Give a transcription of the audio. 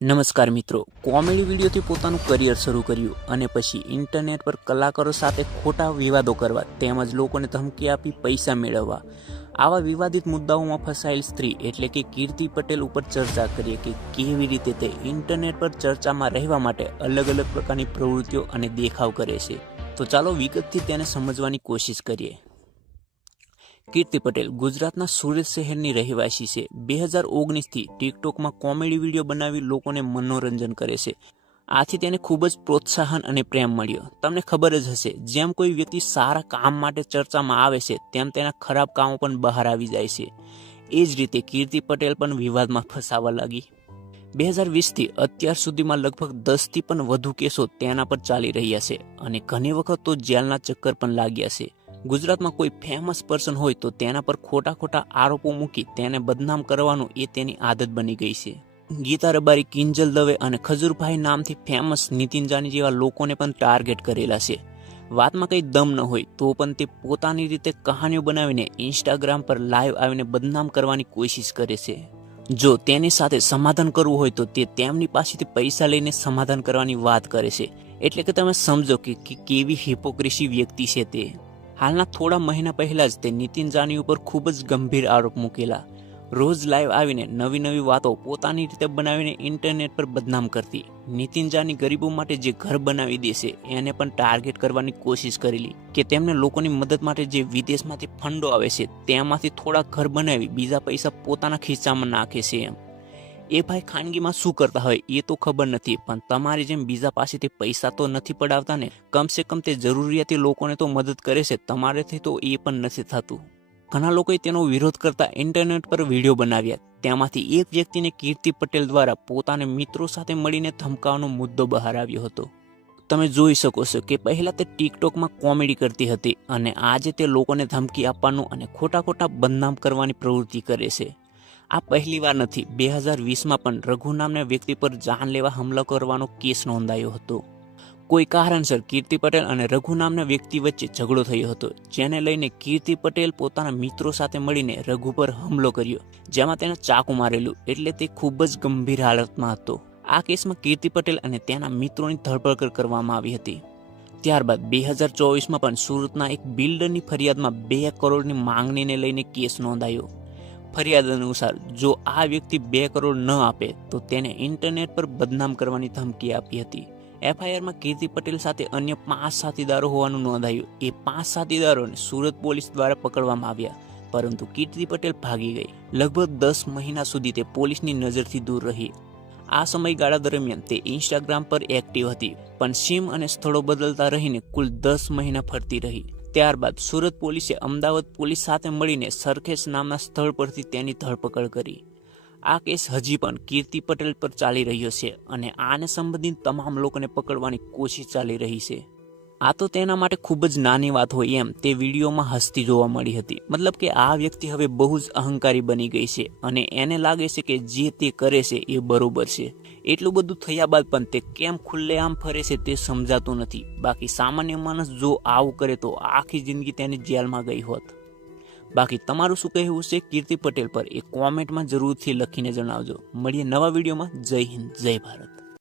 નમસ્કાર મિત્રો, કોમેડી વિડીયોથી પોતાનું કરિયર શરૂ કર્યું અને પછી ઇન્ટરનેટ પર કલાકારો સાથે ખોટા વિવાદો કરવા તેમજ લોકોને ધમકી આપી પૈસા મેળવવા આવા વિવાદિત મુદ્દાઓમાં ફસાયેલ સ્ત્રી એટલે કે કીર્તિ પટેલ ઉપર ચર્ચા કરીએ કે કેવી રીતે તે ઇન્ટરનેટ પર ચર્ચામાં રહેવા માટે અલગ અલગ પ્રકારની પ્રવૃત્તિઓ અને દેખાવ કરે છે. તો ચાલો વિગતથી તેને સમજવાની કોશિશ કરીએ. કીર્તિ પટેલ ગુજરાતના સુરત શહેરની રહેવાસી છે. 2019થી ટિકટોકમાં કોમેડી વિડીયો બનાવી લોકોને મનોરંજન કરે છે. આથી તેને ખૂબ જ પ્રોત્સાહન અને પ્રેમ મળ્યો. તમને ખબર જ હશે, જેમ કોઈ વ્યક્તિ સારા કામ માટે ચર્ચામાં આવે છે તેમ તેના ખરાબ કામો પણ બહાર આવી જાય છે. એ જ રીતે કીર્તિ પટેલ પણ વિવાદમાં ફસાવા લાગી. 2020થી અત્યાર સુધીમાં લગભગ 10થી પણ વધુ કેસો તેના પર ચાલી રહ્યા છે અને ઘણી વખત તો જેલના ચક્કર પણ લાગ્યા છે. ગુજરાતમાં કોઈ ફેમસ પર્સન હોય તો તેના પર ખોટા આરોપો મૂકી તેને બદનામ કરવાનું એ તેની આદત બની ગઈ છે. ગીતા રબારી, કિંજલ દવે અને ખજૂરભાઈ નામથી ફેમસ નીતિન જાની જેવા લોકોને પણ ટાર્ગેટ કરેલા છે. વાતમાં કંઈ દમ ન હોય તો પણ તે પોતાની રીતે કહાનીઓ બનાવીને ઇન્સ્ટાગ્રામ પર લાઈવ આવીને બદનામ કરવાની કોશિશ કરે છે. જો તેની સાથે સમાધાન કરવું હોય તો તે તેમની પાસેથી પૈસા લઈને સમાધાન કરવાની વાત કરે છે. એટલે કે તમે સમજો કે કેવી હિપોક્રેસી વ્યક્તિ છે તે. હાલના થોડા મહિના પહેલા જ તે નીતિન જાની ઉપર ખૂબ જ ગંભીર આરોપ મૂકેલા. રોજ લાઈવ આવીને નવી વાતો પોતાની રીતે બનાવીને ઇન્ટરનેટ પર બદનામ કરતી. નીતિન જાની ગરીબો માટે જે ઘર બનાવી દેશે એને પણ ટાર્ગેટ કરવાની કોશિશ કરેલી કે તેમને લોકોની મદદ માટે જે વિદેશમાંથી ફંડો આવે છે તેમાંથી થોડા ઘર બનાવી બીજા પૈસા પોતાના ખીચામાં નાખે છે એમ. એ ભાઈ ખાનગીમાં શું કરતા હોય એ તો ખબર નથી, પણ તમારી જેમ બીજા પાસેથી પૈસા તો નથી પડાવતા ને. કમસે કમ તે જરૂરિયાતી લોકોને તો મદદ કરે છે, તમારેથી તો એ પણ નથી થતું. ઘણા લોકોએ તેનો વિરોધ કરતા ઇન્ટરનેટ પર વિડીયો બનાવ્યા. તેમાંથી એક વ્યક્તિને કીર્તિ પટેલ દ્વારા પોતાના મિત્રો સાથે મળીને ધમકાવવાનો મુદ્દો બહાર આવ્યો હતો. તમે જોઈ શકો છો કે પહેલા તે ટિકટોકમાં કોમેડી કરતી હતી અને આજે તે લોકોને ધમકી આપવાનું અને ખોટા બદનામ કરવાની પ્રવૃત્તિ કરે છે. આ પહેલી વાર નથી. 2020માં પણ રઘુ નામના વ્યક્તિ પર જાનલેવા હુમલો કરવાનો કેસ નોંધાયો હતો. કોઈ કારણસર કીર્તિ પટેલ અને રઘુ નામના વ્યક્તિ વચ્ચે ઝઘડો થયો હતો, જેને લઈને કીર્તિ પટેલ પોતાના મિત્રો સાથે મળીને રઘુ પર હુમલો કર્યો, જેમાં તેને ચાકુ મારેલું. એટલે તે ખૂબ જ ગંભીર હાલતમાં હતો. આ કેસમાં કીર્તિ પટેલ અને તેના મિત્રોની ધરપકડ કરવામાં આવી હતી. ત્યારબાદ 2024માં પણ સુરતના એક બિલ્ડરની ફરિયાદમાં 2 કરોડની માંગણીને લઈને કેસ નોંધાયો. ફરિયાદ અનુસાર જો આ વ્યક્તિ 2 કરોડ ન આપે તો તેને ઇન્ટરનેટ પર બદનામ કરવાની ધમકી આપી હતી. એફઆઈઆરમાં કીર્તિ પટેલ સાથે અન્ય 5 સાથીદારો હોવાનું નોંધાયું. એ 5 સાથીદારોને સુરત પોલીસ દ્વારા પકડવામાં આવ્યા, પરંતુ કીર્તિ પટેલ ભાગી ગઈ. લગભગ 10 મહિના સુધી તે પોલીસની નજરથી દૂર રહી. આ સમયગાળા દરમિયાન તે ઇન્સ્ટાગ્રામ પર એક્ટિવ હતી, પણ સીમ અને સ્થળો બદલતા રહીને કુલ 10 મહિના ફરતી રહી. ત્યારબાદ સુરત પોલીસે અમદાવાદ પોલીસ સાથે મળીને સરખેજ નામના સ્થળ પરથી તેની ધરપકડ કરી. આ કેસ હજી પણ કીર્તિ પટેલ પર ચાલી રહ્યો છે અને આને સંબંધિત તમામ લોકોને પકડવાની કોશિશ ચાલી રહી છે. આ તો તેના માટે ખૂબ જ નાની વાત હોય એમ તે વિડીયોમાં હસતી જોવા મળી હતી. મતલબ કે આ વ્યક્તિ હવે બહુ જ અહંકારી બની ગઈ છે અને એને લાગે છે કે જે તે કરે છે એ બરોબર છે. એટલું બધું થયા બાદ પણ તે કેમ ખુલ્લેઆમ ફરે છે તે સમજાતું નથી. બાકી સામાન્ય માણસ જો આવું કરે તો આખી જિંદગી તેની જેલમાં ગઈ હોત. બાકી તમારું શું કહેવું છે કીર્તિ પટેલ પર એ કોમેન્ટમાં જરૂરથી લખીને જણાવજો. મળીએ નવા વિડીયોમાં. જય હિન્દ, જય ભારત.